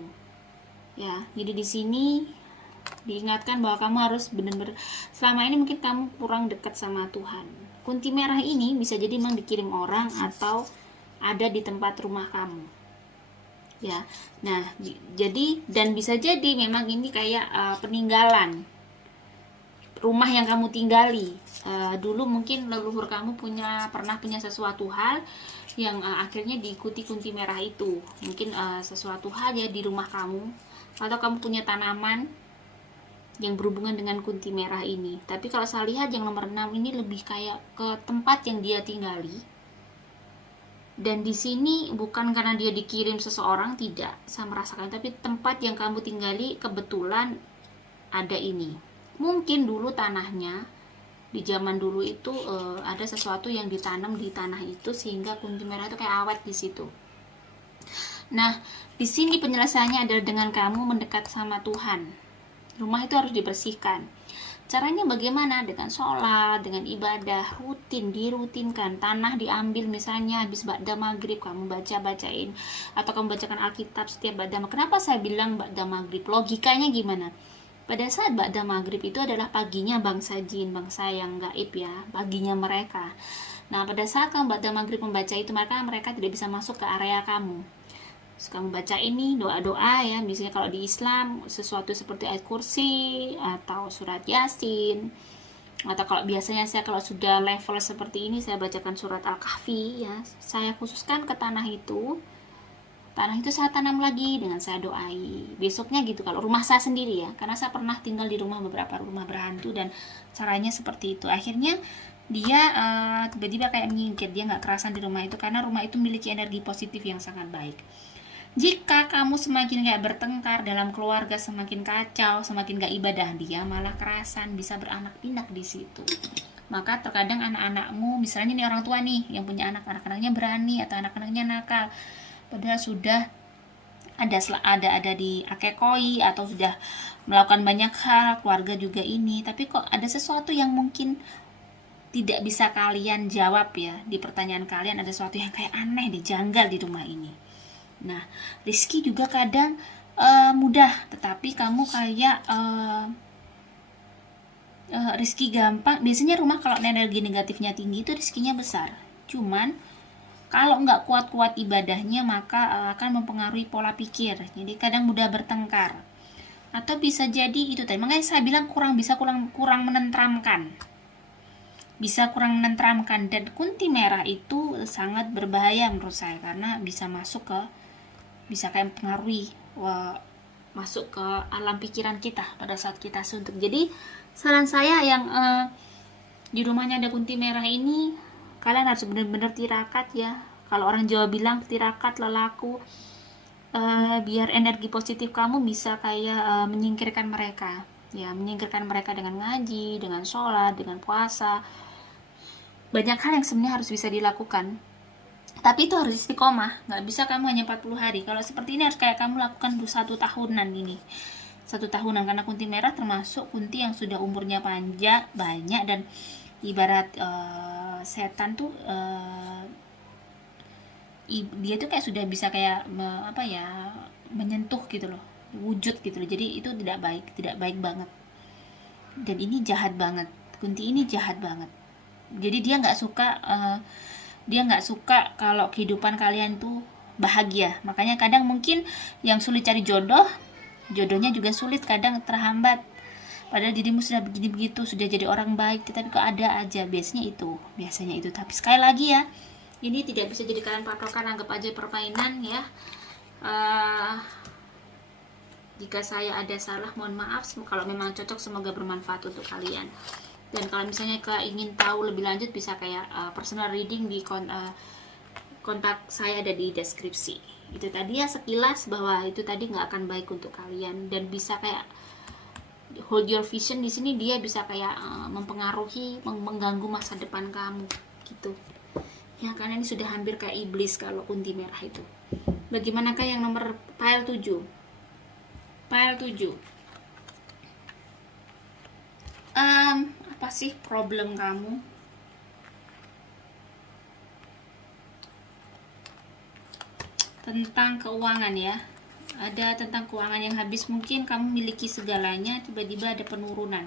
Ya, jadi di sini diingatkan bahwa kamu harus benar-benar, selama ini mungkin kamu kurang dekat sama Tuhan. Kunti merah ini bisa jadi memang dikirim orang atau ada di tempat rumah kamu. Ya. Nah, jadi dan bisa jadi memang ini kayak peninggalan rumah yang kamu tinggali. Dulu mungkin leluhur kamu pernah punya sesuatu hal yang akhirnya diikuti kunti merah itu. Mungkin sesuatu hal ya di rumah kamu, atau kamu punya tanaman yang berhubungan dengan kunti merah ini. Tapi kalau saya lihat yang nomor 6 ini lebih kayak ke tempat yang dia tinggali. Dan di sini bukan karena dia dikirim seseorang, tidak, saya merasakan, tapi tempat yang kamu tinggali kebetulan ada ini. Mungkin dulu tanahnya di zaman dulu itu ada sesuatu yang ditanam di tanah itu sehingga kunti merah itu kayak awet di situ. Nah, di sini penyelesaiannya adalah dengan kamu mendekat sama Tuhan. Rumah itu harus dibersihkan. Caranya bagaimana? Dengan sholat, dengan ibadah, dirutinkan. Tanah diambil misalnya habis ba'da maghrib, kamu bacain atau kamu bacakan Alkitab setiap ba'da maghrib. Kenapa saya bilang ba'da maghrib? Logikanya gimana? Pada saat ba'da maghrib itu adalah paginya bangsa jin, bangsa yang gaib ya, paginya mereka. Nah, pada saat kamu ba'da maghrib membaca itu, mereka tidak bisa masuk ke area kamu. Terus kamu baca ini doa-doa ya, misalnya kalau di Islam sesuatu seperti ayat kursi atau surat Yasin, atau kalau biasanya saya kalau sudah level seperti ini saya bacakan surat Al-Kahfi ya, saya khususkan ke tanah itu saya tanam lagi dengan saya doai. Besoknya gitu kalau rumah saya sendiri ya, karena saya pernah tinggal di beberapa rumah berhantu dan caranya seperti itu. Akhirnya dia tiba-tiba kayak menyingkir, dia nggak kerasan di rumah itu karena rumah itu memiliki energi positif yang sangat baik. Jika kamu semakin kayak bertengkar dalam keluarga, semakin kacau, semakin gak ibadah, dia malah kerasan, bisa beranak pinak di situ. Maka terkadang anak-anakmu, misalnya nih orang tua nih yang punya anak-anaknya berani atau anak-anaknya nakal, padahal sudah ada di akekoi atau sudah melakukan banyak hal, keluarga juga ini, tapi kok ada sesuatu yang mungkin tidak bisa kalian jawab ya, di pertanyaan kalian ada sesuatu yang kayak aneh, dijanggal di rumah ini. Nah, rezeki juga kadang mudah, tetapi kamu kayak rezeki gampang. Biasanya rumah kalau energi negatifnya tinggi itu rezekinya besar. Cuman kalau nggak kuat-kuat ibadahnya maka akan mempengaruhi pola pikir. Jadi kadang mudah bertengkar. Atau bisa jadi itu tadi. Makanya saya bilang kurang menenteramkan. Bisa kurang menenteramkan, dan kunti merah itu sangat berbahaya menurut saya karena bisa bisa kayak mempengaruhi masuk ke alam pikiran kita pada saat kita suntuk. Jadi saran saya yang di rumahnya ada kunti merah ini, kalian harus benar-benar tirakat ya. Kalau orang Jawa bilang tirakat lelaku, biar energi positif kamu bisa kayak menyingkirkan mereka ya, menyingkirkan mereka dengan ngaji, dengan sholat, dengan puasa. Banyak hal yang sebenarnya harus bisa dilakukan, tapi itu harus istiqomah. Nggak bisa kamu hanya 40 hari. Kalau seperti ini harus kayak kamu lakukan 1 tahunan ini. 1 tahunan, karena kunti merah termasuk kunti yang sudah umurnya panjang, banyak, dan ibarat setan tuh dia tuh kayak sudah bisa kayak menyentuh gitu loh, wujud gitu loh. Jadi itu tidak baik banget. Dan ini jahat banget. Kunti ini jahat banget. Jadi dia nggak suka kalau kehidupan kalian tuh bahagia. Makanya kadang mungkin yang sulit cari jodohnya juga sulit, kadang terhambat. Padahal dirimu sudah begini begitu, sudah jadi orang baik, tetapi kok ada aja. Biasanya itu. Tapi sekali lagi ya, ini tidak bisa jadi kalian patokan, anggap aja permainan ya. Jika saya ada salah, mohon maaf. Kalau memang cocok, semoga bermanfaat untuk kalian. Dan kalau misalnya ingin tahu lebih lanjut, bisa kayak personal reading di kontak saya ada di deskripsi. Itu tadi ya sekilas, bahwa itu tadi nggak akan baik untuk kalian, dan bisa kayak hold your vision. Di sini dia bisa kayak mempengaruhi, mengganggu masa depan kamu gitu ya, karena ini sudah hampir kayak iblis kalau kunti merah itu. Bagaimanakah yang nomor pile 7? Pile 7, apa sih problem kamu? Tentang keuangan ya. Ada tentang keuangan yang habis. Mungkin kamu miliki segalanya, tiba-tiba ada penurunan.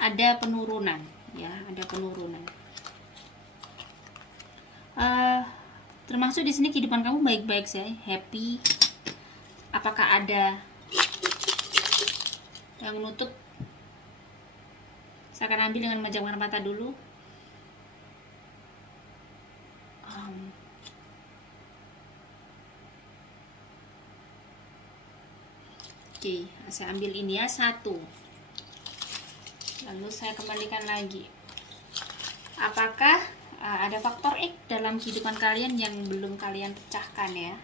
Ada penurunan. Termasuk di sini kehidupan kamu baik-baik sih, happy. Apakah ada yang menutup? Saya akan ambil dengan memejamkan mata dulu. Oke, saya ambil ini ya, 1. Lalu saya kembalikan lagi. Apakah ada faktor X dalam kehidupan kalian yang belum kalian pecahkan ya?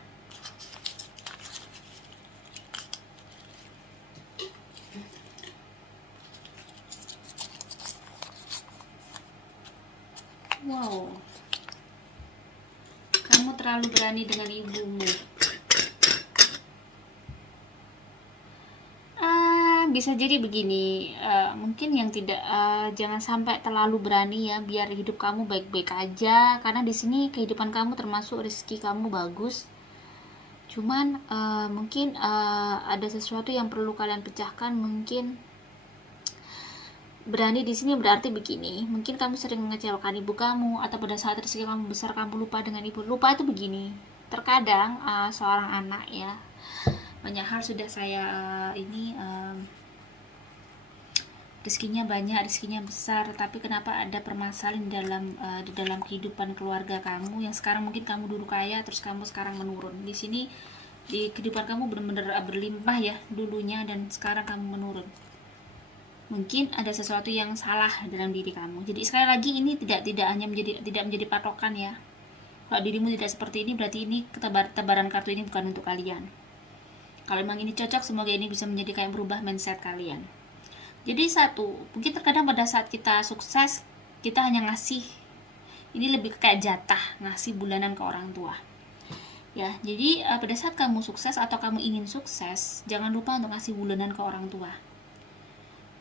Wow, kamu terlalu berani dengan ibumu. Bisa jadi begini, mungkin yang tidak, jangan sampai terlalu berani ya, biar hidup kamu baik-baik aja. Karena di sini kehidupan kamu termasuk rezeki kamu bagus. Cuman mungkin ada sesuatu yang perlu kalian pecahkan. Mungkin berani di sini berarti begini, mungkin kamu sering mengecewakan ibu kamu, atau pada saat rezeki kamu besar kamu lupa dengan ibu. Lupa itu begini, terkadang seorang anak ya, banyak hal sudah saya rezekinya banyak, rezekinya besar, tapi kenapa ada permasalahan di dalam kehidupan keluarga kamu yang sekarang mungkin kamu dulu kaya, terus kamu sekarang menurun. Di sini di kehidupan kamu benar-benar berlimpah ya dulunya, dan sekarang kamu menurun. Mungkin ada sesuatu yang salah dalam diri kamu. Jadi sekali lagi ini tidak menjadi patokan ya. Kalau dirimu tidak seperti ini, berarti ini tebaran kartu ini bukan untuk kalian. Kalau memang ini cocok, semoga ini bisa menjadi kayak berubah mindset kalian. Jadi mungkin terkadang pada saat kita sukses, kita hanya ngasih, ini lebih kayak jatah, ngasih bulanan ke orang tua ya. Jadi pada saat kamu sukses atau kamu ingin sukses, jangan lupa untuk ngasih bulanan ke orang tua.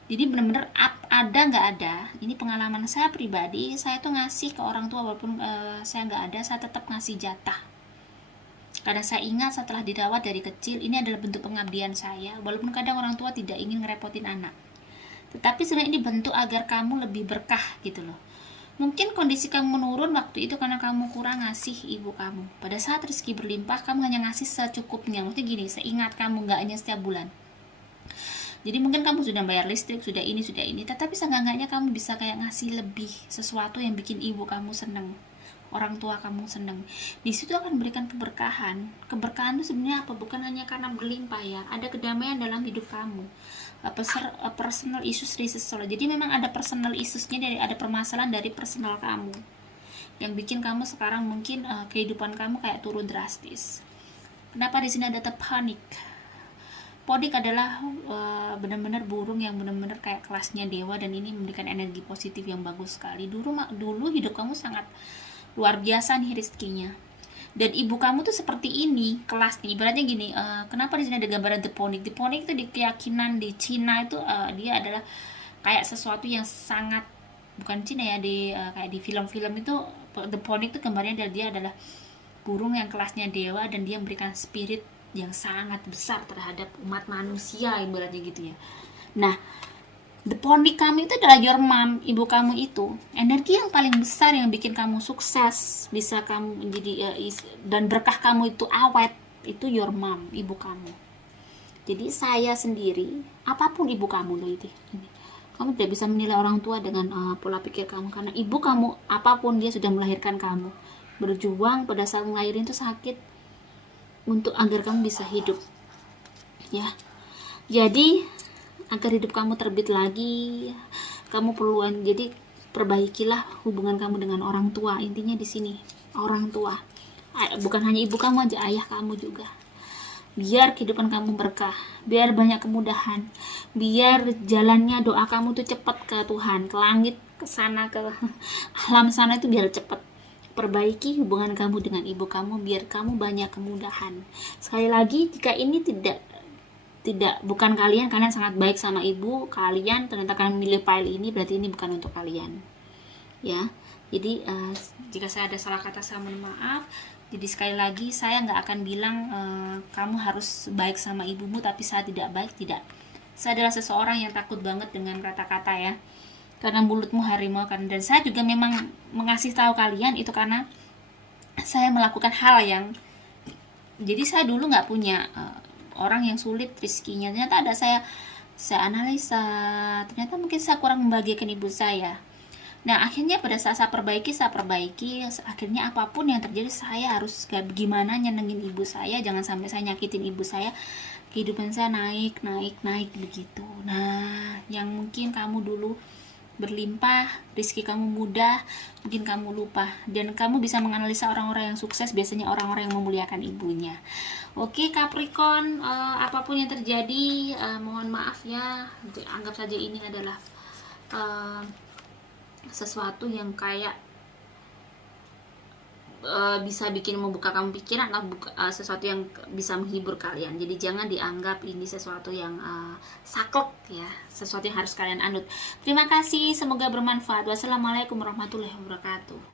Jadi benar-benar ada nggak ada, ini pengalaman saya pribadi, saya tuh ngasih ke orang tua walaupun saya nggak ada, saya tetap ngasih jatah. Karena saya ingat setelah dirawat dari kecil, ini adalah bentuk pengabdian saya, walaupun kadang orang tua tidak ingin ngerepotin anak. Tetapi sebenarnya ini bentuk agar kamu lebih berkah gitu loh. Mungkin kondisi kamu menurun waktu itu karena kamu kurang ngasih ibu kamu. Pada saat rezeki berlimpah, kamu hanya ngasih secukupnya. Maksudnya gini, seingat kamu, nggak hanya setiap bulan. Jadi mungkin kamu sudah bayar listrik, sudah ini, tetapi seenggak-enggaknya kamu bisa kayak ngasih lebih, sesuatu yang bikin ibu kamu seneng, orang tua kamu seneng. Di situ akan memberikan keberkahan. Keberkahan itu sebenarnya apa? Bukan hanya karena berlimpah ya, ada kedamaian dalam hidup kamu. Personal issues resolved. Jadi memang ada personal issuesnya, ada permasalahan dari personal kamu yang bikin kamu sekarang mungkin kehidupan kamu kayak turun drastis. Kenapa di sini ada panik? Podik adalah benar-benar burung yang benar-benar kayak kelasnya dewa, dan ini memberikan energi positif yang bagus sekali. Dulu hidup kamu sangat luar biasa nih rezekinya. Dan ibu kamu tuh seperti ini kelasnya, ibaratnya gini. Kenapa di sini ada gambaran The Ponic? The Ponic itu di keyakinan di Cina itu dia adalah kayak sesuatu yang sangat bukan Cina ya, di kayak di film-film itu the phoenix itu gambarnya adalah dia adalah burung yang kelasnya dewa dan dia memberikan spirit yang sangat besar terhadap umat manusia ibaratnya gitu ya. Nah, the phoenix kamu itu adalah your mom, ibu kamu itu. Energi yang paling besar yang bikin kamu sukses, bisa kamu menjadi dan berkah kamu itu awet, itu your mom, ibu kamu. Jadi saya sendiri, apapun ibu kamu loh itu. Kamu tidak bisa menilai orang tua dengan pola pikir kamu, karena ibu kamu apapun dia sudah melahirkan kamu. Berjuang pada saat ngelahirin itu sakit untuk agar kamu bisa hidup. Ya. Jadi agar hidup kamu terbit lagi, kamu perluan, jadi perbaikilah hubungan kamu dengan orang tua. Intinya di sini orang tua, bukan hanya ibu kamu aja, ayah kamu juga. Biar kehidupan kamu berkah, biar banyak kemudahan, biar jalannya doa kamu tuh cepat ke Tuhan, ke langit, ke sana, ke alam sana itu biar cepat. Perbaiki hubungan kamu dengan ibu kamu biar kamu banyak kemudahan. Sekali lagi, jika ini tidak bukan kalian sangat baik sama ibu kalian, ternyata kalian memilih file ini, berarti ini bukan untuk kalian ya. Jadi jika saya ada salah kata saya mohon maaf. Jadi sekali lagi saya nggak akan bilang kamu harus baik sama ibumu tapi saya tidak baik, tidak. Saya adalah seseorang yang takut banget dengan kata-kata ya, karena mulutmu harimau kan. Dan saya juga memang mengasih tahu kalian itu karena saya melakukan hal yang, jadi saya dulu nggak punya orang yang sulit rezekinya, ternyata ada saya analisa, ternyata mungkin saya kurang membahagiakan ibu saya. Nah akhirnya pada saat saya perbaiki, akhirnya apapun yang terjadi saya harus gimana nyenengin ibu saya, jangan sampai saya nyakitin ibu saya, kehidupan saya naik begitu. Nah yang mungkin kamu dulu berlimpah, rezeki kamu mudah, mungkin kamu lupa, dan kamu bisa menganalisa orang-orang yang sukses, biasanya orang-orang yang memuliakan ibunya. Oke Capricorn, apapun yang terjadi, mohon maaf ya, anggap saja ini adalah sesuatu yang kayak bisa bikin membuka kamu pikiran, atau sesuatu yang bisa menghibur kalian. Jadi jangan dianggap ini sesuatu yang saklek ya, sesuatu yang harus kalian anut. Terima kasih, semoga bermanfaat. Wassalamualaikum warahmatullahi wabarakatuh.